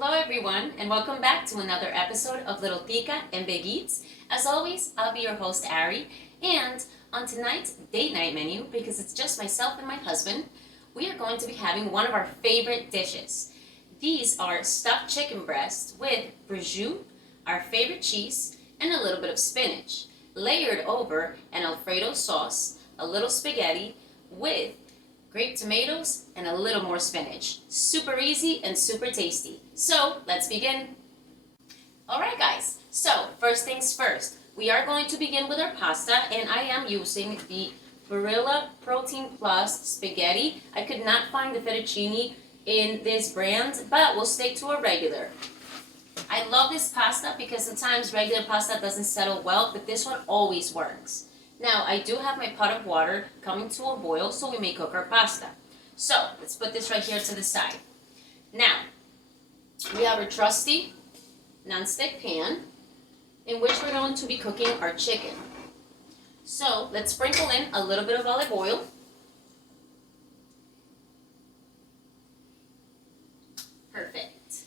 Hello everyone, and welcome back to another episode of Little Tica and Big Eats. As always, I'll be your host, Ari, and on tonight's date night menu, because it's just myself and my husband, we are going to be having one of our favorite dishes. These are stuffed chicken breasts with prosciutto, our favorite cheese, and a little bit of spinach, layered over an Alfredo sauce, a little spaghetti, with grape tomatoes, and a little more spinach. Super easy and super tasty. So let's begin. Alright guys, so first things first, we are going to begin with our pasta, and I am using the Barilla Protein Plus spaghetti. I could not find the fettuccine in this brand, but we'll stick to a regular. I love this pasta because sometimes regular pasta doesn't settle well, but this one always works. Now, I do have my pot of water coming to a boil so we may cook our pasta. So, let's put this right here to the side. Now, we have our trusty non-stick pan in which we're going to be cooking our chicken. So, let's sprinkle in a little bit of olive oil. Perfect.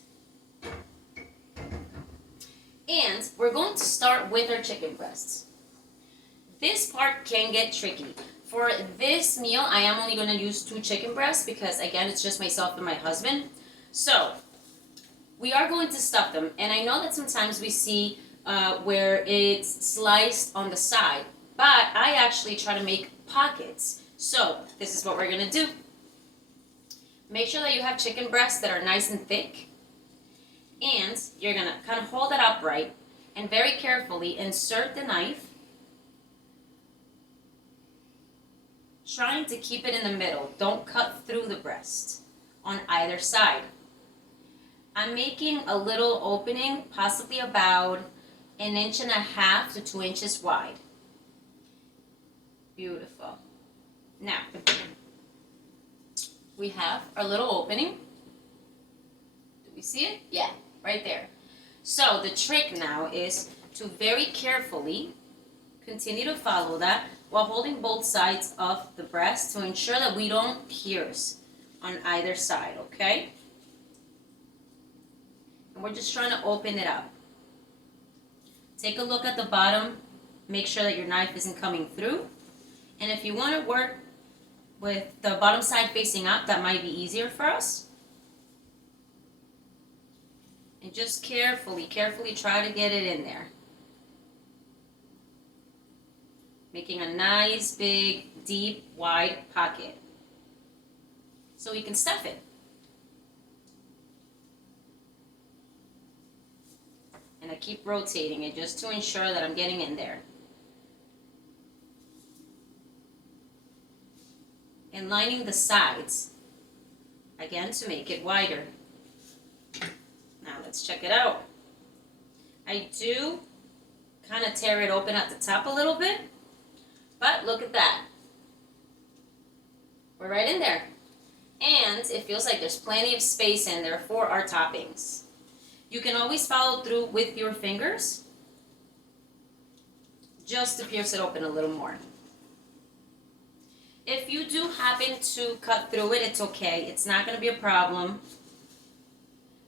And we're going to start with our chicken breasts. This part can get tricky. For this meal, I am only going to use 2 chicken breasts because, again, it's just myself and my husband. So, we are going to stuff them. And I know that sometimes we see where it's sliced on the side, but I actually try to make pockets. So, this is what we're going to do. Make sure that you have chicken breasts that are nice and thick. And you're going to kind of hold it upright and very carefully insert the knife, trying to keep it in the middle. Don't cut through the breast on either side. I'm making a little opening, possibly about 1.5 to 2 inches wide. Beautiful. Now, we have our little opening. Do we see it? Yeah, right there. So the trick now is to very carefully continue to follow that while holding both sides of the breast to ensure that we don't pierce on either side, okay? And we're just trying to open it up. Take a look at the bottom. Make sure that your knife isn't coming through. And if you want to work with the bottom side facing up, that might be easier for us. And just carefully try to get it in there. Making a nice, big, deep, wide pocket so we can stuff it. And I keep rotating it just to ensure that I'm getting in there. And lining the sides, again, to make it wider. Now let's check it out. I do kind of tear it open at the top a little bit. But look at that. We're right in there. And it feels like there's plenty of space in there for our toppings. You can always follow through with your fingers just to pierce it open a little more. If you do happen to cut through it, it's okay. It's not going to be a problem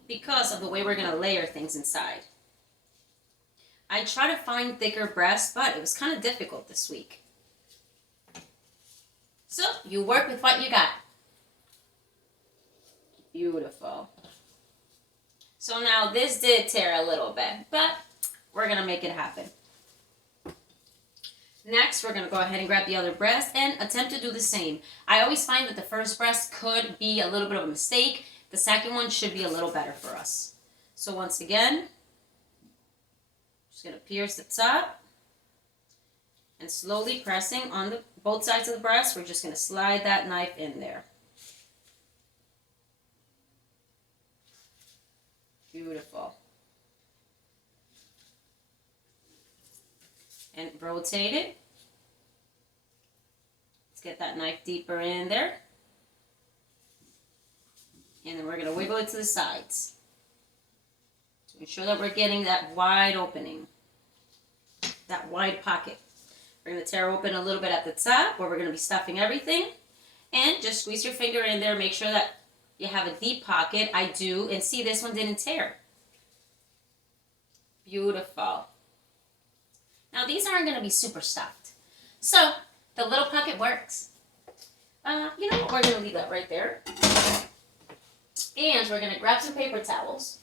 because of the way we're going to layer things inside. I try to find thicker breasts, but it was kind of difficult this week. So, you work with what you got. Beautiful. So now this did tear a little bit, but we're going to make it happen. Next, we're going to go ahead and grab the other breast and attempt to do the same. I always find that the first breast could be a little bit of a mistake. The second one should be a little better for us. So once again, just going to pierce the top. And slowly pressing on both sides of the breast, we're just going to slide that knife in there. Beautiful. And rotate it. Let's get that knife deeper in there. And then we're going to wiggle it to the sides to ensure that we're getting that wide opening, that wide pocket. We're going to tear open a little bit at the top where we're going to be stuffing everything. And just squeeze your finger in there. Make sure that you have a deep pocket. I do. And see, this one didn't tear. Beautiful. Now, these aren't going to be super stuffed. So, the little pocket works. You know what? We're going to leave that right there. And we're going to grab some paper towels.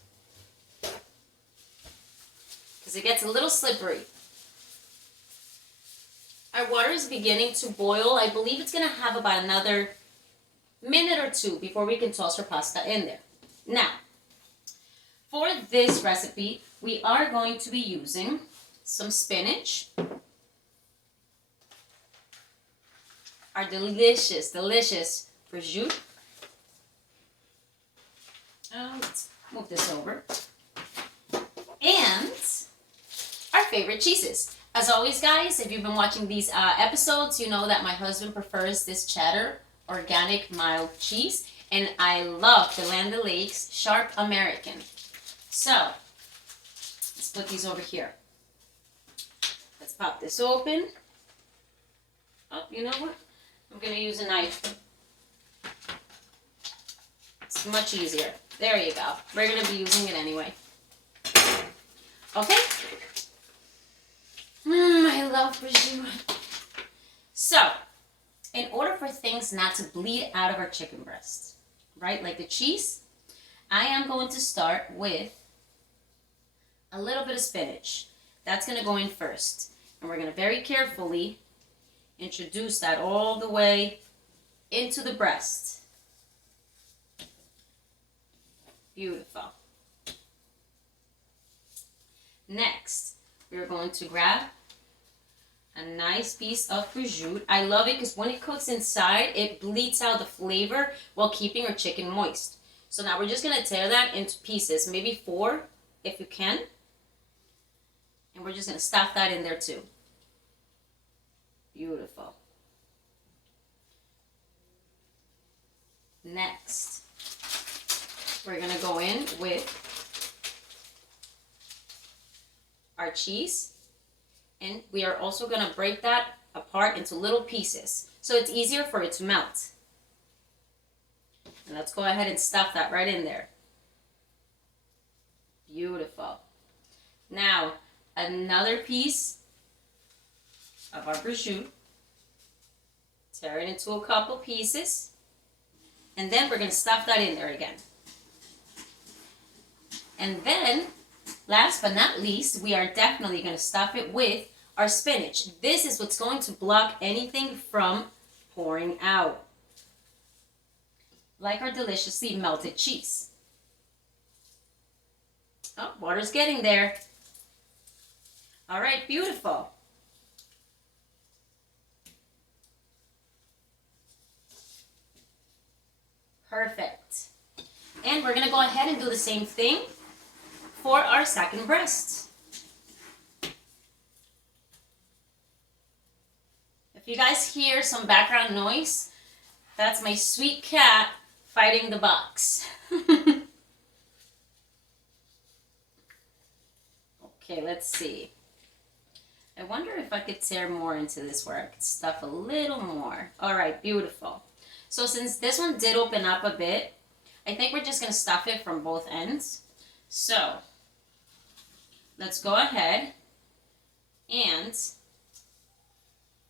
Because it gets a little slippery. Our water is beginning to boil. I believe it's going to have about another minute or two before we can toss our pasta in there. Now, for this recipe, we are going to be using some spinach. Our delicious, delicious prosciutto. Let's move this over. And our favorite cheeses. As always, guys, if you've been watching these episodes, you know that my husband prefers this cheddar organic mild cheese. And I love the Land O'Lakes Sharp American. So, let's put these over here. Let's pop this open. Oh, you know what? I'm going to use a knife. It's much easier. There you go. We're going to be using it anyway. Okay? I love prosciutto. So, in order for things not to bleed out of our chicken breast, right, like the cheese, I am going to start with a little bit of spinach. That's going to go in first. And we're going to very carefully introduce that all the way into the breast. Beautiful. Next, we're going to grab a nice piece of prosciutto. I love it because when it cooks inside, it bleeds out the flavor while keeping our chicken moist. So now we're just going to tear that into pieces, maybe 4 if you can. And we're just going to stuff that in there too. Beautiful. Next, we're going to go in with our cheese. And we are also going to break that apart into little pieces so it's easier for it to melt. And let's go ahead and stuff that right in there. Beautiful. Now, another piece of our prosciutto. Tear it into a couple pieces. And then we're going to stuff that in there again. And then, last but not least, we are definitely going to stuff it with our spinach. This is what's going to block anything from pouring out. Like our deliciously melted cheese. Oh, water's getting there. All right, beautiful. Perfect. And we're going to go ahead and do the same thing for our second breast. If you guys hear some background noise, that's my sweet cat fighting the box. Okay, let's see. I wonder if I could tear more into this where I could stuff a little more. All right, beautiful. So since this one did open up a bit, I think we're just going to stuff it from both ends. So, let's go ahead and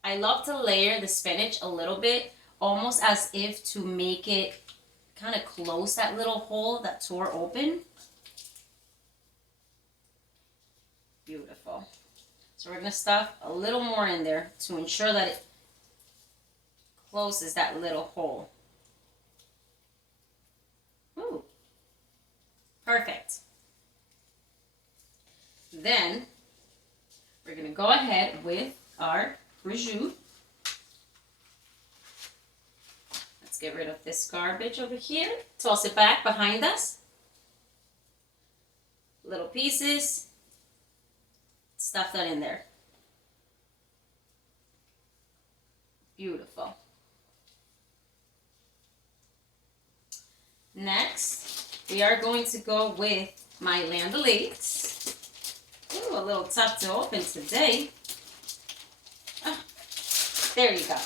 I love to layer the spinach a little bit, almost as if to make it kind of close that little hole that tore open. Beautiful. So we're going to stuff a little more in there to ensure that it closes that little hole. Ooh. Perfect. Then we're going to go ahead with our prosciutto. Let's get rid of this garbage over here. Toss it back behind us. Little pieces. Stuff that in there. Beautiful. Next, we are going to go with my Land O'Lakes. Ooh, a little tough to open today. Ah, there you go.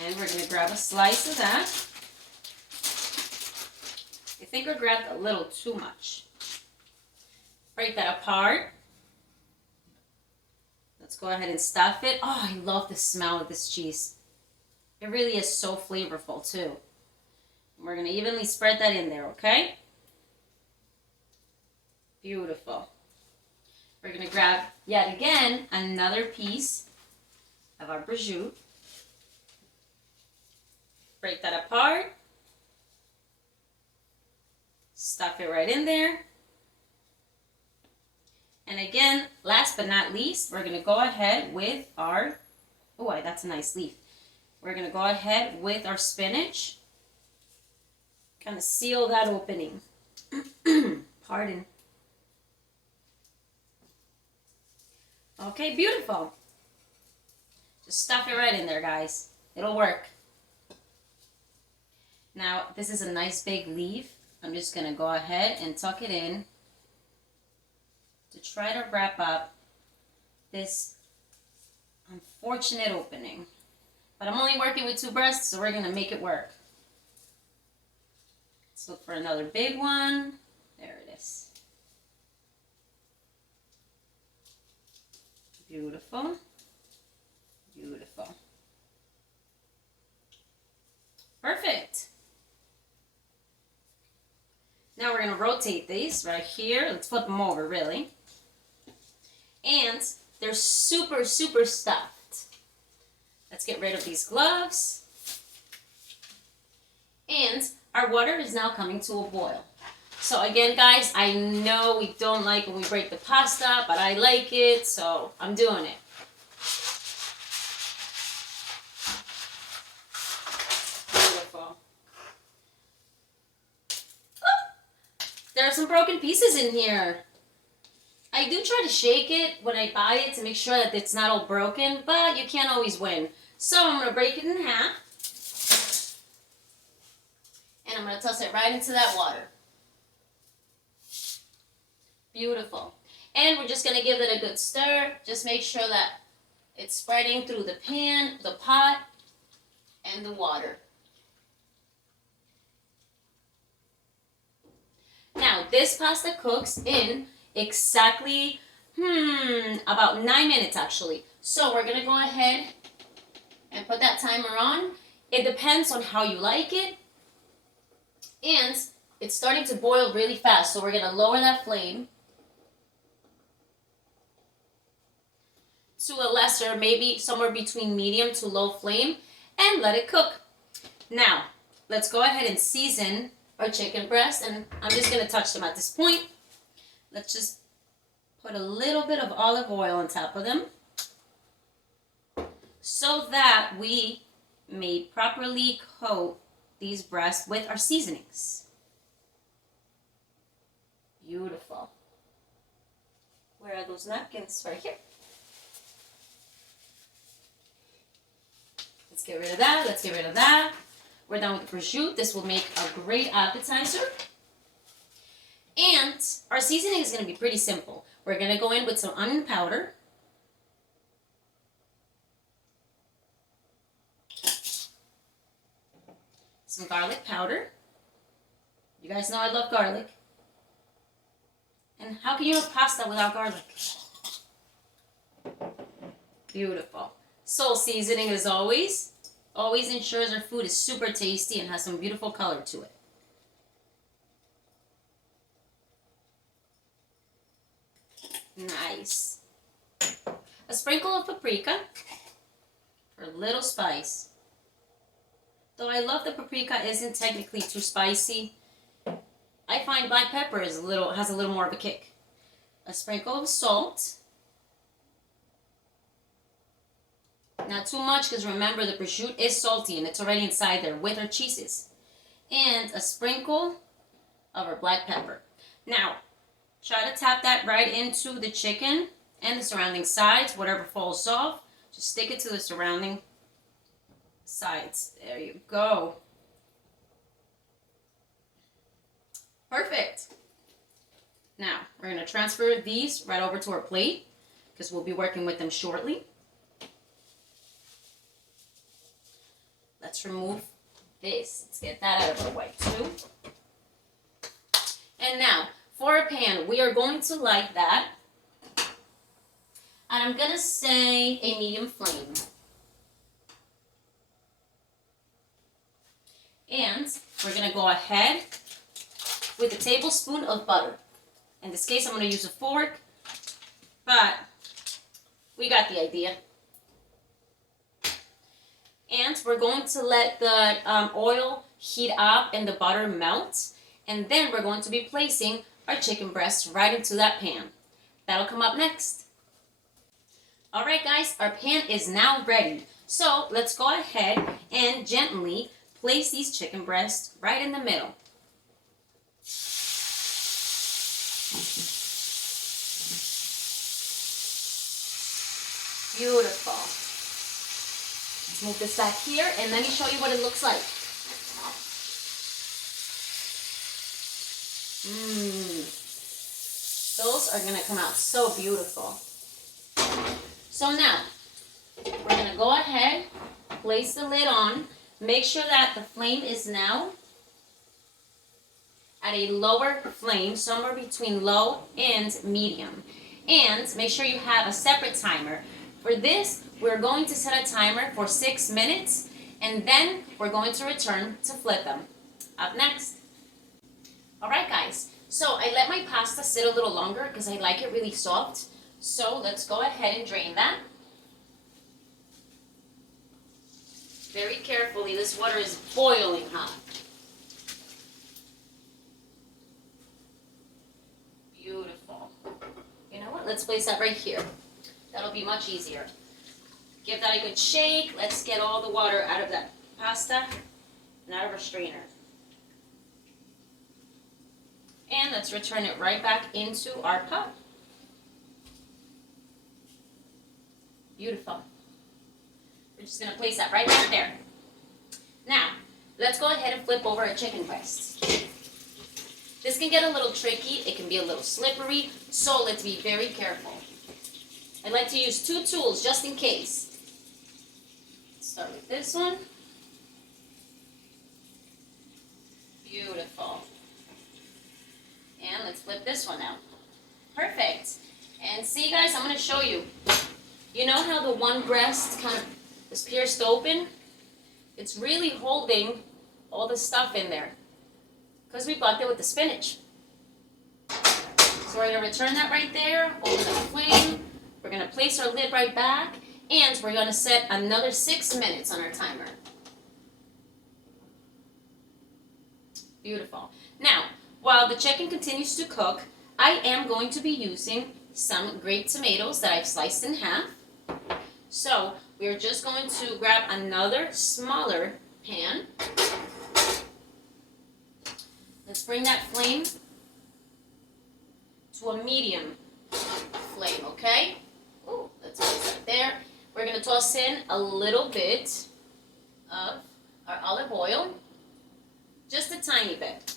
And we're going to grab a slice of that. finger grabbed a little too much. Break that apart. Let's go ahead and stuff it. Oh, I love the smell of this cheese. It really is so flavorful too. We're going to evenly spread that in there, okay? Beautiful. We're going to grab, yet again, another piece of our prosciutto. Break that apart. Stuff it right in there. And again, last but not least, we're going to go ahead with our, oh, that's a nice leaf. We're going to go ahead with our spinach. Kind of seal that opening. Pardon. Okay, beautiful. Just stuff it right in there, guys. It'll work. Now, this is a nice big leaf. I'm just going to go ahead and tuck it in to try to wrap up this unfortunate opening. But I'm only working with 2 breasts, so we're going to make it work. Let's look for another big one. There it is. Beautiful. Beautiful. Perfect. Now we're going to rotate these right here. Let's flip them over, really. And they're super, super stuffed. Let's get rid of these gloves. And our water is now coming to a boil. So again, guys, I know we don't like when we break the pasta, but I like it, so I'm doing it. Beautiful. Oh, there are some broken pieces in here. I do try to shake it when I buy it to make sure that it's not all broken, but you can't always win. So I'm going to break it in half. And I'm going to toss it right into that water. Beautiful. And we're just going to give it a good stir. Just make sure that it's spreading through the pan, the pot, and the water. Now, this pasta cooks in exactly, about 9 minutes actually. So we're going to go ahead and put that timer on. It depends on how you like it. And it's starting to boil really fast, so we're going to lower that flame to a lesser, maybe somewhere between medium to low flame, and let it cook. Now, let's go ahead and season our chicken breast, and I'm just going to touch them at this point. Let's just put a little bit of olive oil on top of them so that we may properly coat these breasts with our seasonings. Beautiful. Where are those napkins? Right here. Let's get rid of that. Let's get rid of that. We're done with the prosciutto. This will make a great appetizer. And our seasoning is going to be pretty simple. We're going to go in with some onion powder. Some garlic powder. You guys know I love garlic. And how can you have pasta without garlic? Beautiful. Salt seasoning as always. Always ensures our food is super tasty and has some beautiful color to it. Nice. A sprinkle of paprika for a little spice. Though I love the paprika isn't technically too spicy, I find black pepper has a little more of a kick. A sprinkle of salt. Not too much, because remember the prosciutto is salty and it's already inside there with our cheeses. And a sprinkle of our black pepper. Now, try to tap that right into the chicken and the surrounding sides, whatever falls off. Just stick it to the surrounding sides. There you go. Perfect. Now, we're going to transfer these right over to our plate because we'll be working with them shortly. Let's remove this. Let's get that out of our way too. And now, for a pan, we are going to light that. And I'm going to say a medium flame. And we're going to go ahead with a tablespoon of butter. In this case, I'm going to use a fork, but we got the idea. And we're going to let the oil heat up and the butter melt. And then we're going to be placing our chicken breasts right into that pan. That'll come up next. All right, guys, our pan is now ready. So let's go ahead and gently place these chicken breasts right in the middle. Beautiful. Let's move this back here and let me show you what it looks like. Those are gonna come out so beautiful. So now, we're gonna go ahead, place the lid on, make sure that the flame is now at a lower flame, somewhere between low and medium. And make sure you have a separate timer. For this, we're going to set a timer for 6 minutes, and then we're going to return to flip them. Up next. All right, guys, so I let my pasta sit a little longer because I like it really soft. So let's go ahead and drain that. Very carefully, this water is boiling hot. Beautiful. You know what? Let's place that right here. That'll be much easier. Give that a good shake. Let's get all the water out of that pasta and out of our strainer. And let's return it right back into our pot. Beautiful. We're just going to place that right there. Now, let's go ahead and flip over our chicken breast. This can get a little tricky. It can be a little slippery, so let's be very careful. I like to use 2 tools just in case. Let's start with this one. Beautiful. And let's flip this one out. Perfect. And see, guys, I'm going to show you. You know how the one breast kind of is pierced open? It's really holding all the stuff in there because we blocked it with the spinach. So we're going to return that right there, open the flame. We're going to place our lid right back, and we're going to set another 6 minutes on our timer. Beautiful. Now, while the chicken continues to cook, I am going to be using some grape tomatoes that I've sliced in half. So we're just going to grab another smaller pan. Let's bring that flame to a medium flame, okay? Ooh, let's place that there. We're going to toss in a little bit of our olive oil, just a tiny bit.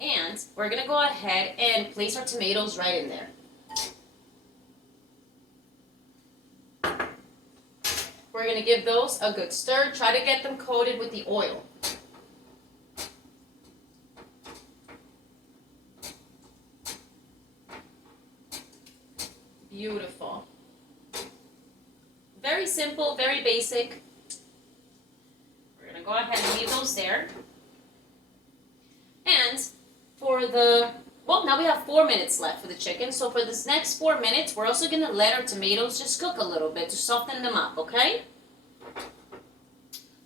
And we're going to go ahead and place our tomatoes right in there. We're going to give those a good stir. Try to get them coated with the oil. Beautiful. Very simple, very basic. We're going to go ahead and leave those there. And for now we have 4 minutes left for the chicken. So for this next 4 minutes, we're also going to let our tomatoes just cook a little bit to soften them up, okay?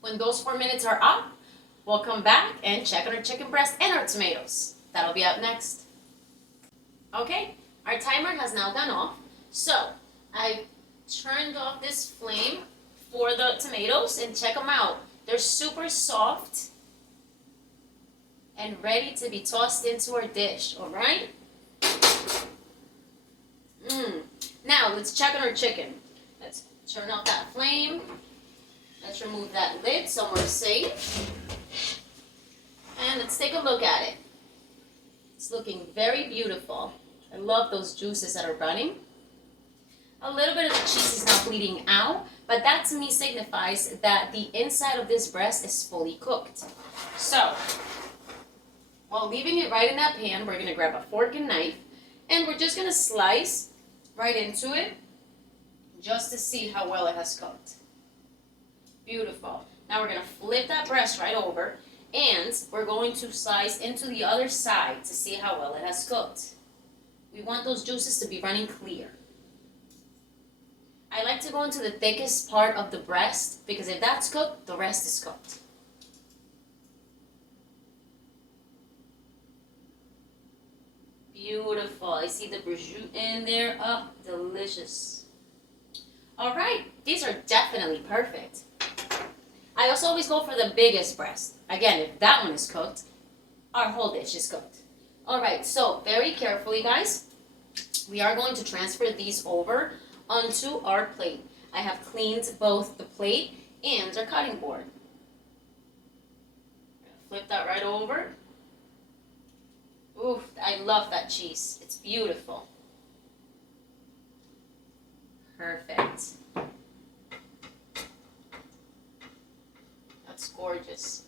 When those 4 minutes are up, we'll come back and check on our chicken breast and our tomatoes. That'll be up next. Okay, our timer has now gone off. So I turned off this flame for the tomatoes and check them out. They're super soft and ready to be tossed into our dish, all right? Now, let's check on our chicken. Let's turn off that flame. Let's remove that lid so we're safe. And let's take a look at it. It's looking very beautiful. I love those juices that are running. A little bit of the cheese is now bleeding out, but that to me signifies that the inside of this breast is fully cooked. So, While leaving it right in that pan, we're gonna grab a fork and knife, and we're just gonna slice right into it, just to see how well it has cooked. Beautiful. Now we're gonna flip that breast right over, and we're going to slice into the other side to see how well it has cooked. We want those juices to be running clear. I like to go into the thickest part of the breast, because if that's cooked, the rest is cooked. Beautiful. I see the prosciutto in there. Oh, delicious. All right, these are definitely perfect. I also always go for the biggest breast. Again, if that one is cooked, our whole dish is cooked. All right, so very carefully, guys, we are going to transfer these over onto our plate. I have cleaned both the plate and our cutting board. Flip that right over. Ooh, I love that cheese. It's beautiful. Perfect. That's gorgeous.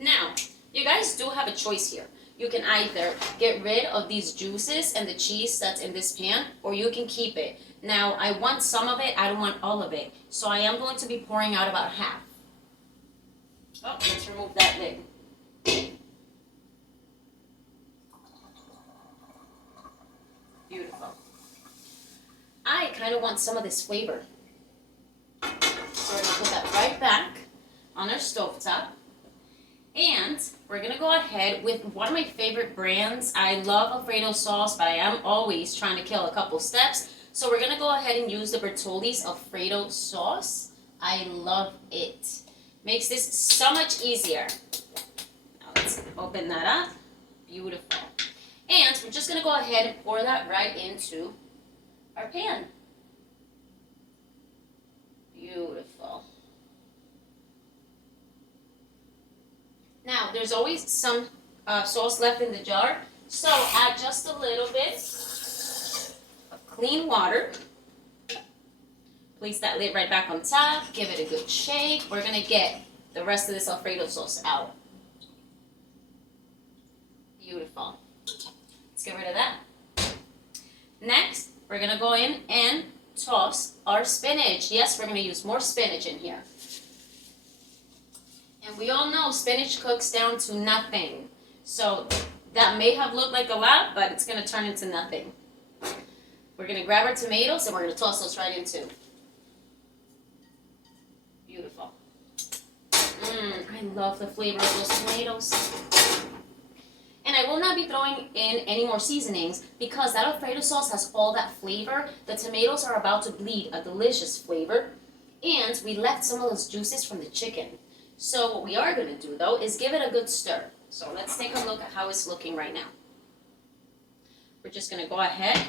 Now, you guys do have a choice here. You can either get rid of these juices and the cheese that's in this pan, or you can keep it. Now, I want some of it, I don't want all of it. So I am going to be pouring out about half. Oh, let's remove that lid. Beautiful. I kind of want some of this flavor. So we're going to put that right back on our stovetop. And we're going to go ahead with one of my favorite brands. I love Alfredo sauce, but I am always trying to kill a couple steps. So we're going to go ahead and use the Bertolli's Alfredo sauce. I love it. Makes this so much easier. Now let's open that up. Beautiful. And we're just going to go ahead and pour that right into our pan. Beautiful. Now, there's always some sauce left in the jar, so add just a little bit of clean water. Place that lid right back on top. Give it a good shake. We're going to get the rest of this Alfredo sauce out. Beautiful. Let's get rid of that. Next, we're going to go in and toss our spinach. Yes, we're going to use more spinach in here. And we all know spinach cooks down to nothing. So that may have looked like a lot, but it's going to turn into nothing. We're going to grab our tomatoes and we're going to toss those right in too. Beautiful. I love the flavor of those tomatoes. And I will not be throwing in any more seasonings because that Alfredo sauce has all that flavor. The tomatoes are about to bleed a delicious flavor. And we left some of those juices from the chicken. So what we are going to do, though, is give it a good stir. So let's take a look at how it's looking right now. We're just going to go ahead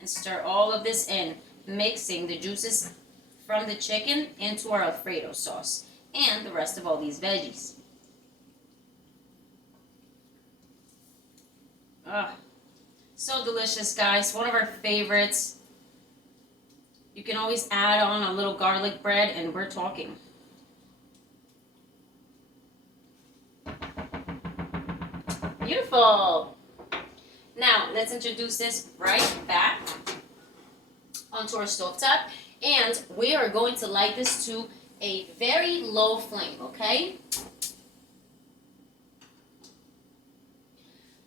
and stir all of this in, mixing the juices from the chicken into our Alfredo sauce and the rest of all these veggies. Ah, so delicious, guys. One of our favorites. You can always add on a little garlic bread and we're talking. Beautiful. Now, let's introduce this right back onto our stovetop. And we are going to light this to a very low flame, okay?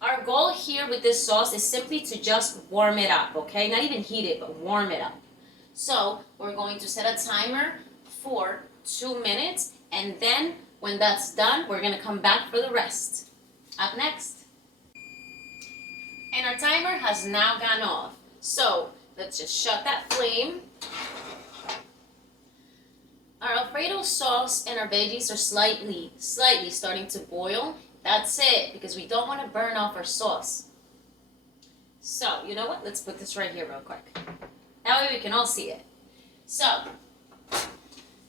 Our goal here with this sauce is simply to just warm it up, okay? Not even heat it, but warm it up. So, we're going to set a timer for 2 minutes. And then, when that's done, we're going to come back for the rest. Up next. And our timer has now gone off. So, let's just shut that flame. Our Alfredo sauce and our veggies are slightly starting to boil. That's it, because we don't want to burn off our sauce. So, you know what? Let's put this right here real quick. That way we can all see it. So,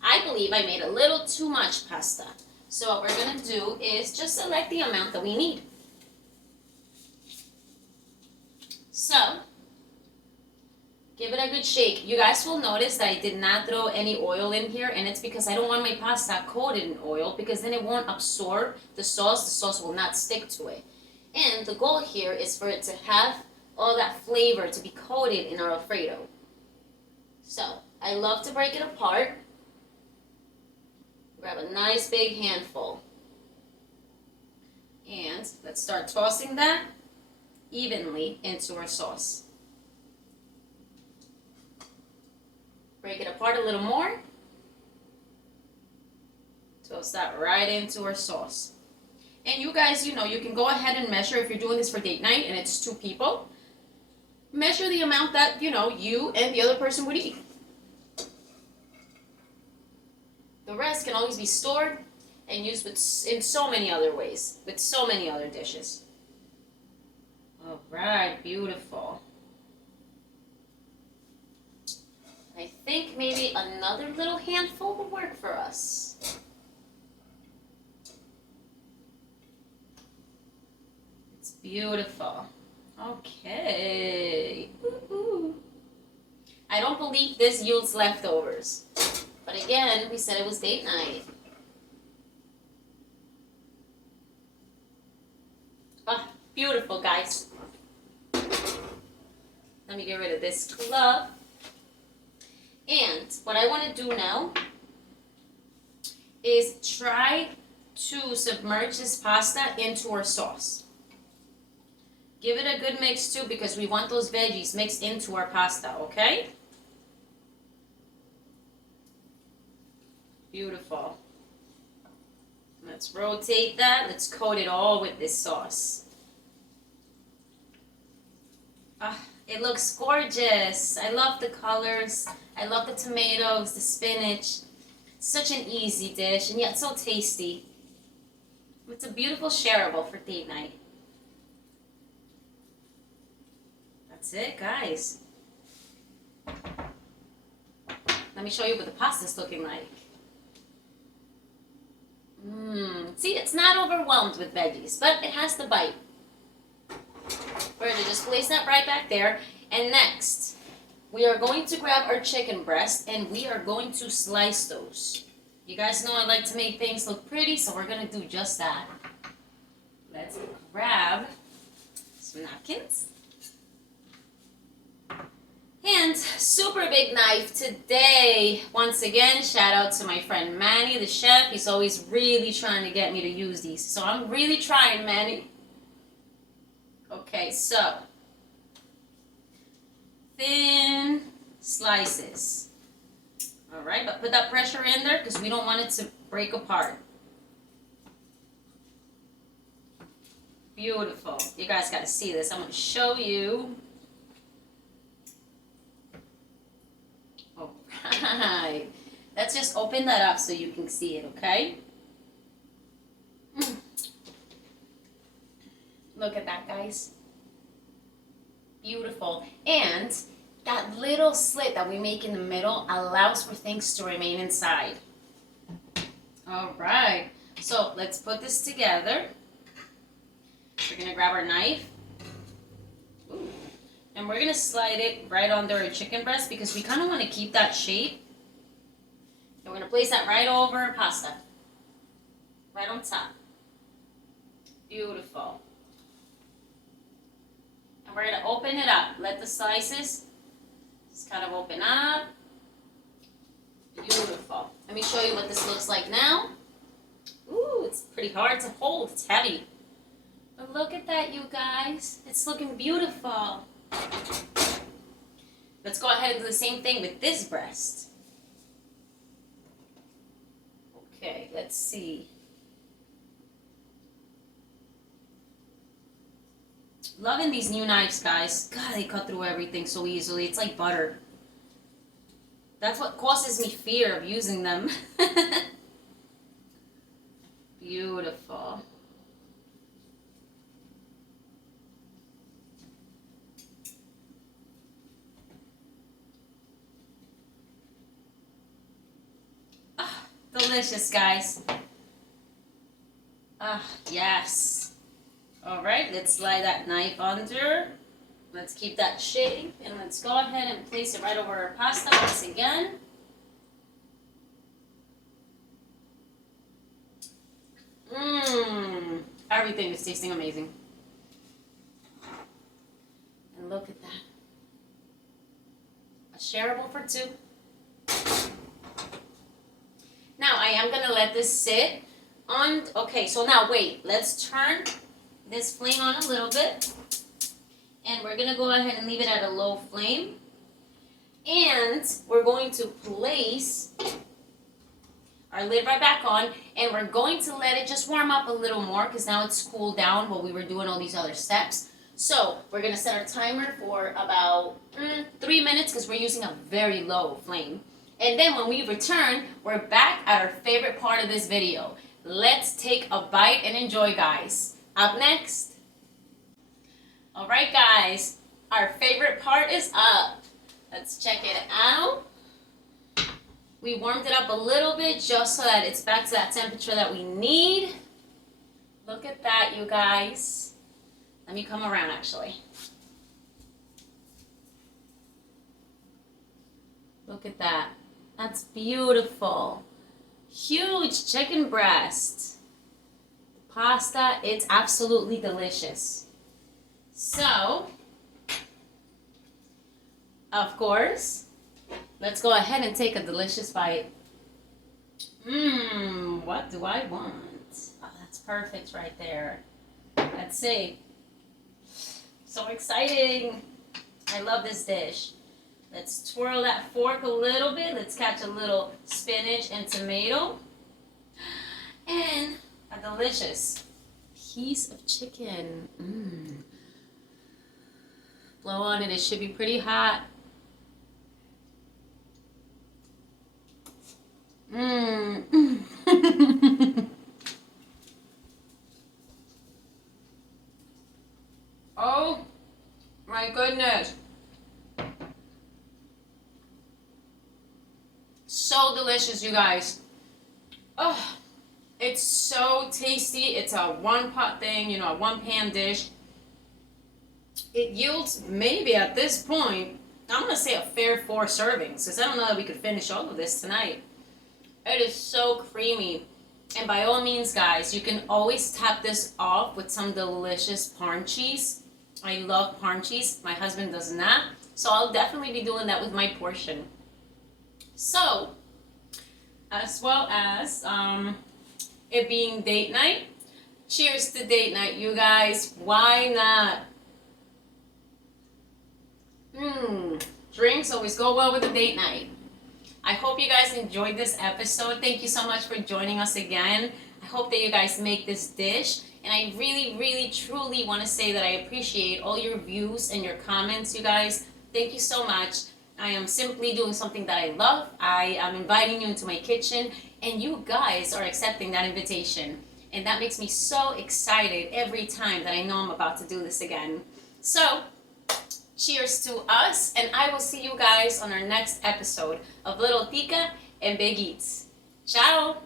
I believe I made a little too much pasta. So what we're going to do is just select the amount that we need. So, Give it a good shake. You guys will notice that I did not throw any oil in here, and it's because I don't want my pasta coated in oil, because then it won't absorb the sauce. The sauce will not stick to it. And the goal here is for it to have all that flavor to be coated in our Alfredo. So, I love to break it apart. Grab a nice big handful. And let's start tossing that evenly into our sauce. Break it apart a little more. Toss that right into our sauce. And you guys, you can go ahead and measure if you're doing this for date night and it's 2 people. Measure the amount that, you and the other person would eat. The rest can always be stored and used in so many other ways, with so many other dishes. All right, beautiful. I think maybe another little handful will work for us. It's beautiful. Okay. Woo-hoo. I don't believe this yields leftovers. But again, we said it was date night. Ah, beautiful, guys. Let me get rid of this glove. And what I want to do now is try to submerge this pasta into our sauce. Give it a good mix too, because we want those veggies mixed into our pasta, okay? Beautiful. Let's rotate that. Let's coat it all with this sauce. Ah, it looks gorgeous. I love the colors. I love the tomatoes, the spinach. Such an easy dish, and yet so tasty. It's a beautiful shareable for date night. That's it, guys. Let me show you what the pasta's looking like. See, it's not overwhelmed with veggies, but it has the bite. We're going to just place that right back there. And next, we are going to grab our chicken breast and we are going to slice those. You guys know I like to make things look pretty, so we're going to do just that. Let's grab some napkins. And super big knife today. Once again, shout out to my friend Manny, the chef. He's always really trying to get me to use these. So I'm really trying, Manny. Okay, so thin slices. All right, but put that pressure in there because we don't want it to break apart. Beautiful. You guys got to see this. I'm going to show you. Right. Let's just open that up so you can see it, okay? Look at that, guys. Beautiful. And that little slit that we make in the middle allows for things to remain inside. All right. So let's put this together. We're going to grab our knife. Ooh. And we're going to slide it right under our chicken breast because we kind of want to keep that shape. And we're going to place that right over our pasta. Right on top. Beautiful. And we're going to open it up. Let the slices just kind of open up. Beautiful. Let me show you what this looks like now. Ooh, it's pretty hard to hold. It's heavy. But look at that, you guys. It's looking beautiful. Let's go ahead and do the same thing with this breast. Okay, let's see. Loving these new knives, guys. God, they cut through everything so easily. It's like butter. That's what causes me fear of using them. Beautiful. Delicious, guys. Ah, yes. All right, let's slide that knife under. Let's keep that shape, and let's go ahead and place it right over our pasta once again. Everything is tasting amazing. And look at that. A shareable for two. Now I am gonna let this sit on. Okay, so now wait. Let's turn this flame on a little bit. And we're gonna go ahead and leave it at a low flame. And we're going to place our lid right back on, and we're going to let it just warm up a little more because now it's cooled down while we were doing all these other steps. So we're gonna set our timer for about 3 minutes because we're using a very low flame. And then when we return, we're back at our favorite part of this video. Let's take a bite and enjoy, guys. Up next. All right, guys, our favorite part is up. Let's check it out. We warmed it up a little bit just so that it's back to that temperature that we need. Look at that, you guys. Let me come around, actually. Look at that. That's beautiful. Huge chicken breast. Pasta, it's absolutely delicious. So, of course, let's go ahead and take a delicious bite. What do I want? Oh, that's perfect right there. Let's see. So exciting. I love this dish. Let's twirl that fork a little bit. Let's catch a little spinach and tomato. And a delicious piece of chicken. Blow on it. It should be pretty hot. Oh my goodness. So delicious, you guys. Oh, it's so tasty. It's a one-pot thing, you know, a one-pan dish. It yields maybe at this point, I'm going to say a fair 4 servings because I don't know that we could finish all of this tonight. It is so creamy. And by all means, guys, you can always top this off with some delicious Parm cheese. I love Parm cheese. My husband does not. So I'll definitely be doing that with my portion. So, as well as it being date night, cheers to date night, you guys. Why not? Drinks always go well with a date night. I hope you guys enjoyed this episode. Thank you so much for joining us again. I hope that you guys make this dish. And I really, really, truly want to say that I appreciate all your views and your comments, you guys. Thank you so much. I am simply doing something that I love. I am inviting you into my kitchen, and you guys are accepting that invitation. And that makes me so excited every time that I know I'm about to do this again. So, cheers to us, and I will see you guys on our next episode of Little Tica and Big Eats. Ciao!